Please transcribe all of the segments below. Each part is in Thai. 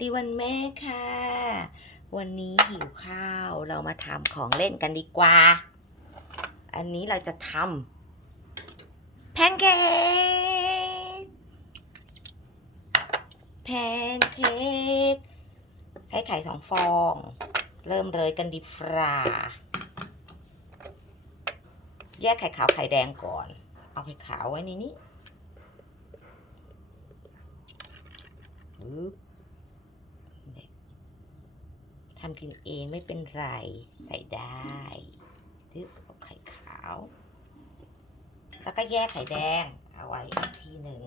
ดีวันแม่ค่ะ วันนี้หิวข้าวเรามาทำของเล่นกันดีกว่า อันนี้เราจะทำแพนเค้กแพนเค้กใช้ไข่สองฟอง เริ่มเลยกันดีฟราแยกไข่ขาวไข่แดงก่อน เอาไข่ขาวไว้ในนี้ปึ๊บ ทำกินเองไม่เป็นไรใส่ได้ทึบเอาไข่ขาว แล้วก็แยกไข่แดง เอาไว้ทีหนึ่ง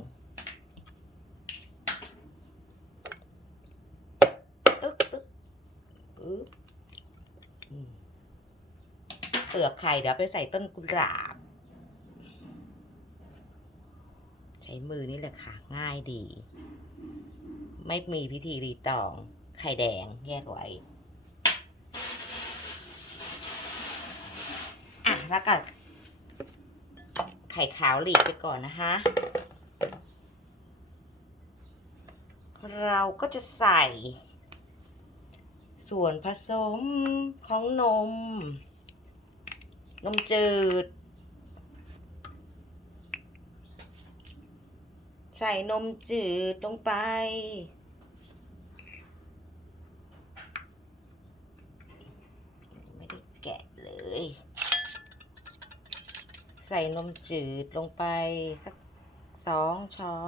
ตึ๊กตึ๊กปึ๊บอืมเปลือกไข่เดี๋ยวไปใส่ต้นกุหลาบ ใช้มือนี่แหละค่ะ ง่ายดี ไม่มีพิธีรีตอง ไข่แดงแยกไว้ อะ แล้วก็ไข่ขาวหลีกไปก่อนนะคะ เราก็จะใส่ ส่วนผสมของนม นมจืด ใส่นมจืดลงไปไม่ได้แกะเลย ส่นมจืดลงไปสักสองช้อ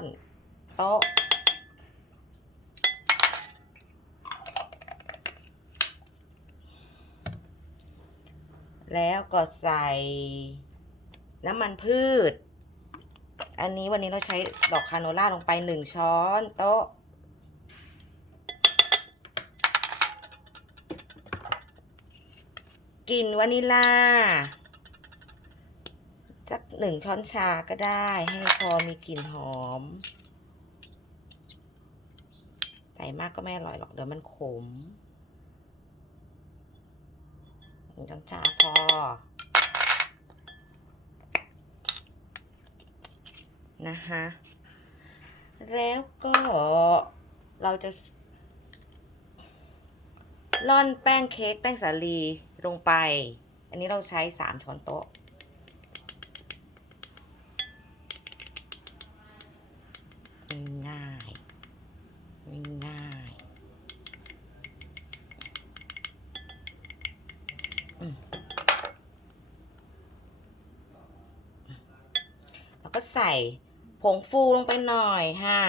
นโต๊ะ แล้วก็ใส่น้ำมันพืช อันนี้วันนี้เราใช้ดอกคาโนล่าลงไปหนึ่งช้อนโต๊ะ กลิ่นวานิลา สักหนึ่งช้อนชาก็ได้ให้พอมีกลิ่นหอม ใส่มากก็ไม่อร่อยหรอกเดี๋ยวมันขมหนึ่งช้อนชาพอ นะคะ แล้วก็เราจะร่อนแป้งเค้กแป้งสาลีลงไป อันนี้เราใช้สามช้อนโต๊ะ ง่ายง่ายอืมแล้ว ก็ใส่ผงฟูลงไปหน่อยค่ะ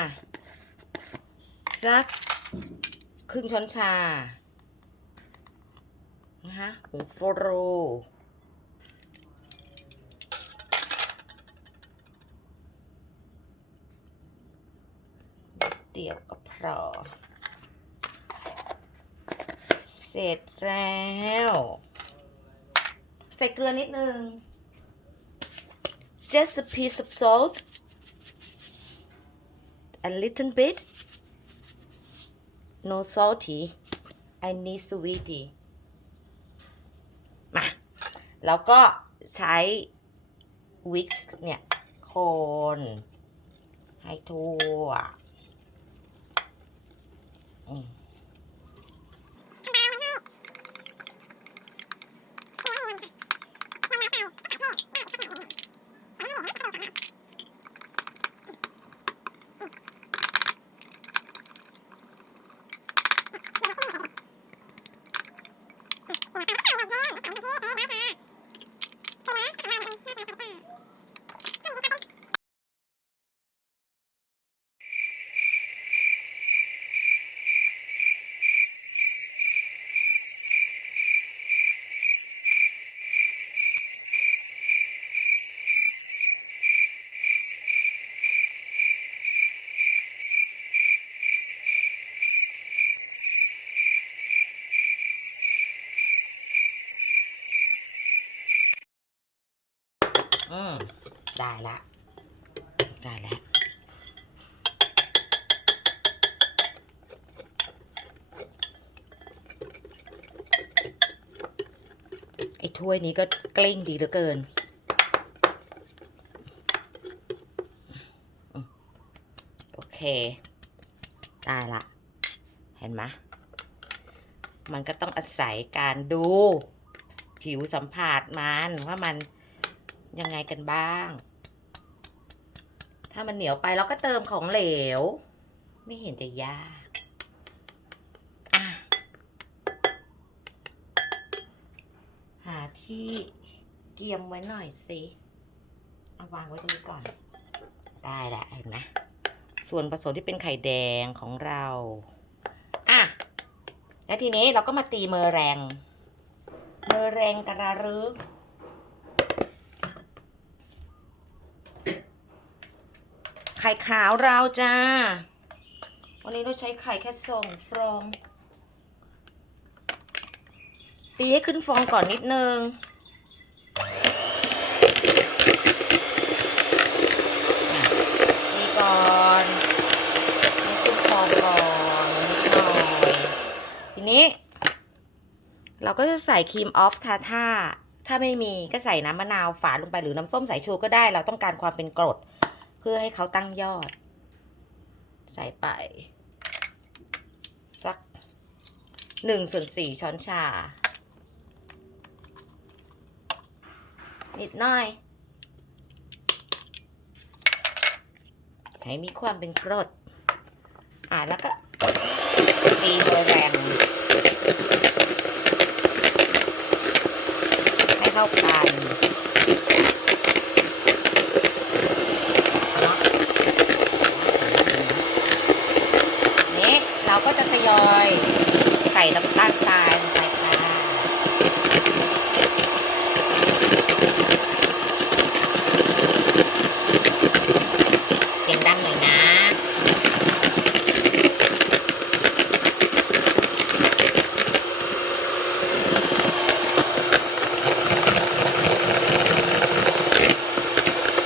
สักครึ่งช้อนชานะคะผงฟูโรเดี๋ยวก็พรอเสร็จแล้ว ใส่เกลือนิดนึง just a piece of salt a little bit no salty I need sweetie มาแล้วก็ใช้วิกส์เนี่ย คน ให้ทั่ว อืมได้ละ ได้แล้วไอ้ถ้วยนี้ก็กลิ้งดีเหลือเกินอืมโอเค ได้ละ เห็นไหมมันก็ต้องอาศัยการดู ผิวสัมผัสมันว่ามัน ยังไงกันบ้าง ถ้ามันเหนียวไปเราก็เติมของเหลว ไม่เห็นจะยากอะหาที่เกียมไว้หน่อยสิ เอาวางไว้ตรงนี้ก่อน ได้แหละเห็นไหมส่วนผสมที่เป็นไข่แดงของเรา อะ และทีนี้เราก็มาตีเมอแรง เมอแรงกระรึก ไข่ขาวเราจ้า วันนี้เราใช้ไข่แค่สองฟอง ตีให้ขึ้นฟองก่อนนิดนึงอะตีก่อนให้ขึ้นฟองก่อนนิดหน่อย ทีนี้ เราก็จะใส่ครีมออฟทาท่าถ้าไม่มีก็ใส่น้ำมะนาวฝาลงไปหรือน้ำส้มสายชูก็ได้ เราต้องการความเป็นกรด เพื่อให้เขาตั้งยอด ใส่ไป สักหนึ่งส่วนสี่ช้อนชา นิดหน่อย ให้มีความเป็นกรด อ่าแล้วก็ตีโดยแรงให้เข้ากันเนาะนี้เราก็จะทยอยใส่น้ำตาลทรายลงไปค่ะเสียงดังหน่อยนะ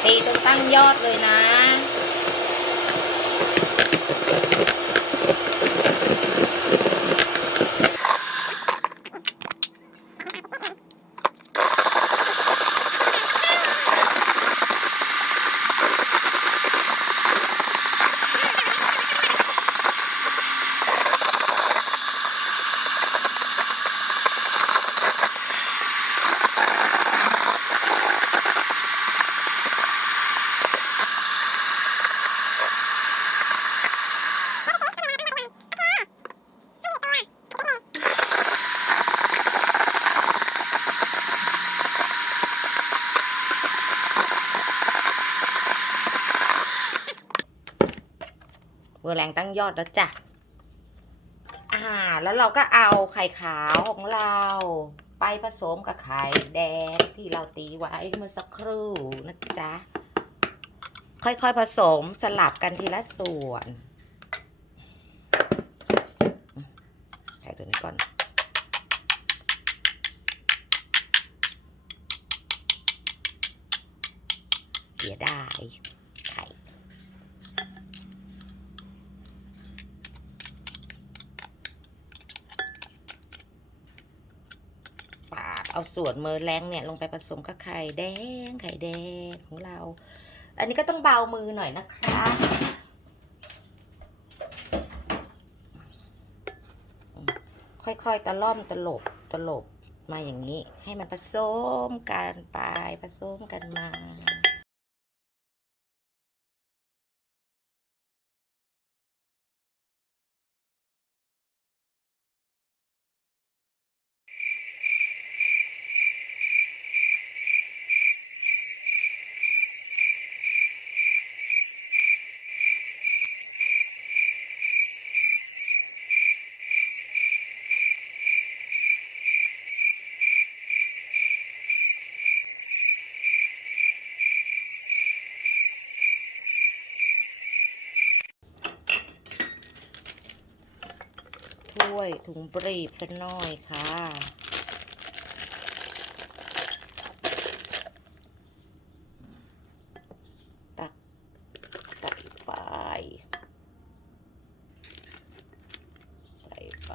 ตีจนตั้งยอดเลยนะ เว อร์แรงตั้งยอดแล้วจ้ะ อ่า แล้วเราก็เอาไข่ขาวของเรา ไปผสมกับไข่แดงที่เราตีไว้เมื่อสักครู่นะจ๊ะ ค่อยๆผสมสลับกันทีละส่วนใส่ตัวนี้ก่อนเสียดายไข่ ปาด เอาส่วนเมอร์แรงเนี่ยลงไปผสมกับไข่แดง ไข่แดงของเรา อันนี้ก็ต้องเบามือหน่อยนะคะค่อยๆตะล่อมตลบตลบมาอย่างนี้ ให้มันผสมกันไปผสมกันมา ถ้วยถุงปรีบสักหน่อยค่ะ ตักใส่ไป ใส่ไป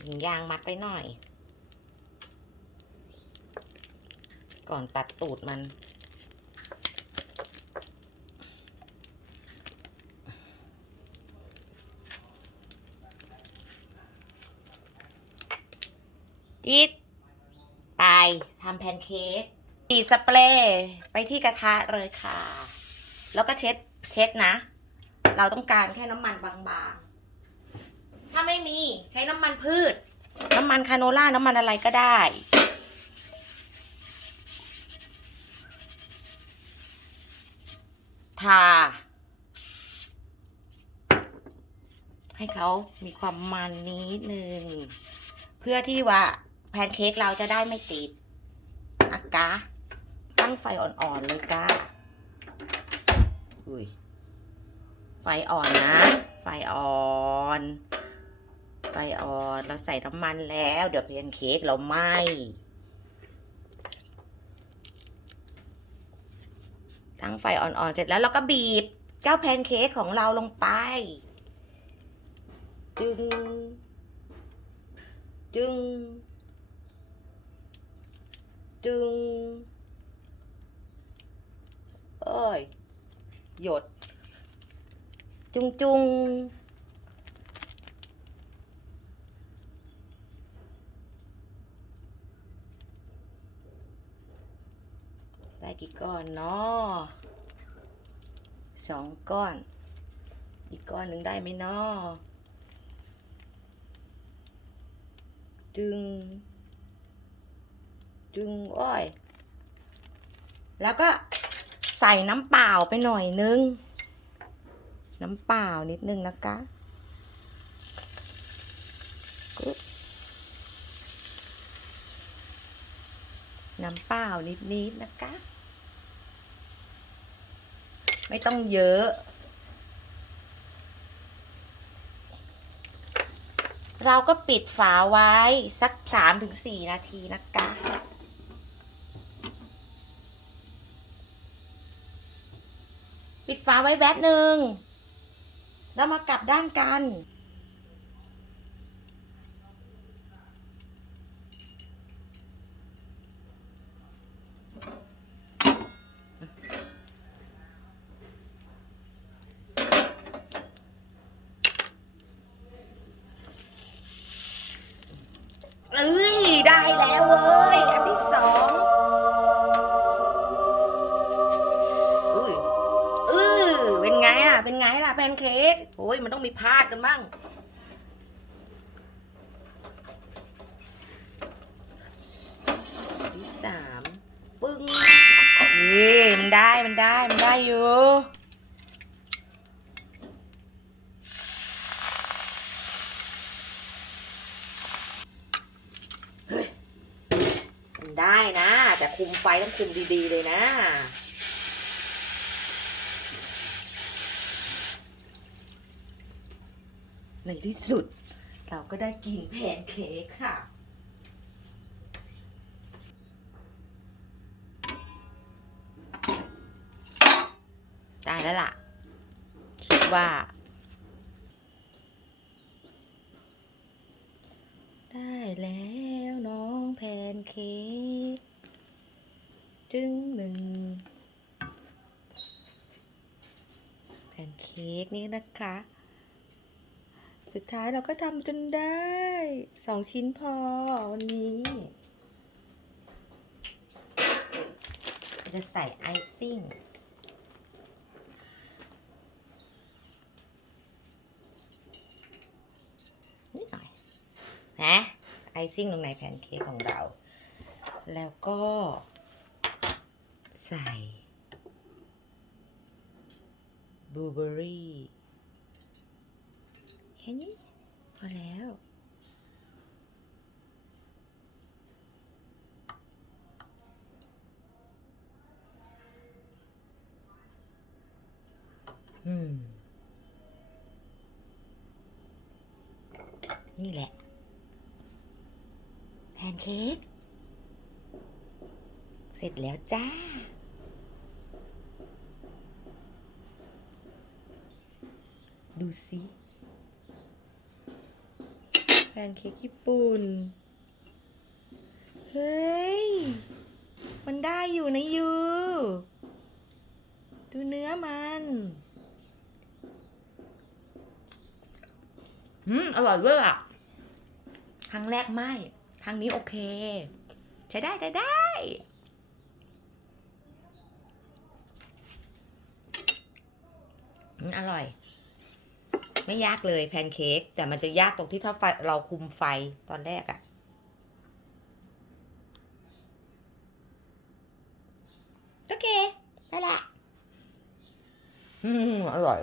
อ ยางมัดไปหน่อย ก่อนตัดตูดมันติดไปทำแพนเค้กตีสเปรย์ไปที่กระทะเลยค่ะ แล้วก็เช็ดเช็ดนะ เราต้องการแค่น้ำมันบางๆ ถ้าไม่มีใช้น้ำมันพืช น้ำมันคาโนล่าน้ำมันอะไรก็ได้ ทา ให้เขามีความมันนิดนึง เพื่อที่ว่าแพนเค้กเราจะได้ไม่ติดอากาตั้งไฟอ่อนๆเลยก้าอุ้ยไฟอ่อนนะ ไฟอ่อน ไฟอ่อนเราใส่น้ำมันแล้ว เดี๋ยวแพนเค้กเราไหม้ตั้งไฟอ่อนๆเสร็จแล้วเราก็บีบเจ้าแพนเค้กของเราลงไป จึง จึง จึงเอ้ยหยด จุงจุง ได้ ก้อนเนาะสองก้อน อีกก้อนหนึ่งได้ไหมเนาะจึง จึงอ้อย แล้วก็ใส่น้ำเปล่าไปหน่อยนึง น้ำเปล่านิดนึงนะคะน้ำเปล่านิดๆนะคะ ไม่ต้องเยอะ เราก็ปิดฝาไว้สักสามถึงสี่นาทีนะคะปิดฝาไว้แป๊บหนึ่งแล้วมากลับด้านกัน เอ้ยได้แล้วเว้ยอันที่สองอุ้ยอือเป็นไงล่ะ เป็นไงล่ะแพนเค้กโอ้ยมันต้องมีพลาดกันบ้างที่สามปึ้งนี่มันได้มันได้มันได้อยู่ ได้นะ แต่คุมไฟต้องคุมดีๆเลยนะ ในที่สุด เราก็ได้กินแพนเค้กค่ะได้แล้วล่ะ คิดว่า ได้แล้วน้องแพนเค้ก จึงหนึ่งแพนเค้กนี้นะคะ สุดท้ายเราก็ทำจนได้สองชิ้นพอวันนี้ จะใส่ไอซิ่งนิดหน่อยนะไอซิ่งลงในแพนเค้กของเรา แล้วก็ ใส่บลูเบอรี่แค่นี้พอแล้ว อืม นี่แหละ แพนเค้ก เสร็จแล้วจ้า ดูสิแพนเค้กญี่ปุ่น เฮ้ย มันได้อยู่นะยู ดูเนื้อมันอืมอร่อยเวอร์อะครั้งแรกไม่ ครั้งนี้โอเค ใช้ได้ใช้ได้อืมอร่อย ไม่ยากเลยแพนเค้กแต่มันจะยากตรงที่ถ้าไฟเราคุมไฟตอนแรกอะ่ะโอเค ไปละ อืม อร่อย